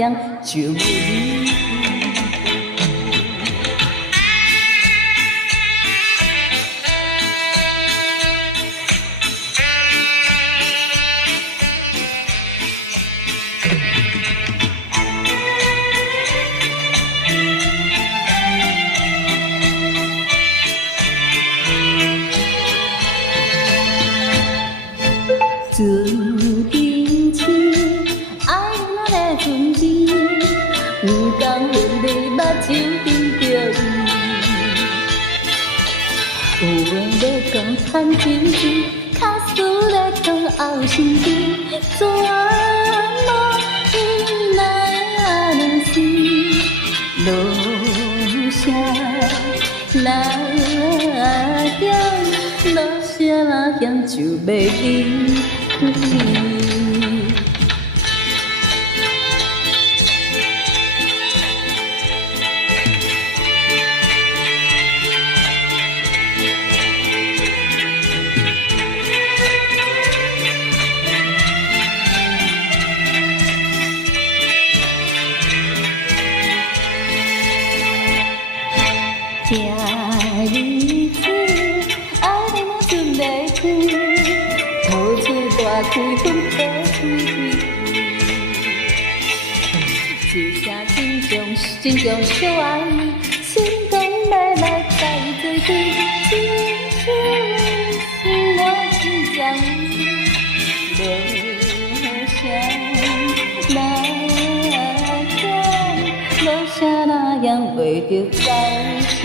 样就袂离。准冰清，爱若在准备，不讲分离，目睭边着伊。有话要讲趁真情，卡输咧当后心机，怎么来能是落下那点，落下那点就袂离开。听日子，爱你若准袂开，吐出大开分吐开开。一声真重相爱，心动要来再做伙，真是我真在落下那样，落下那样为着再相。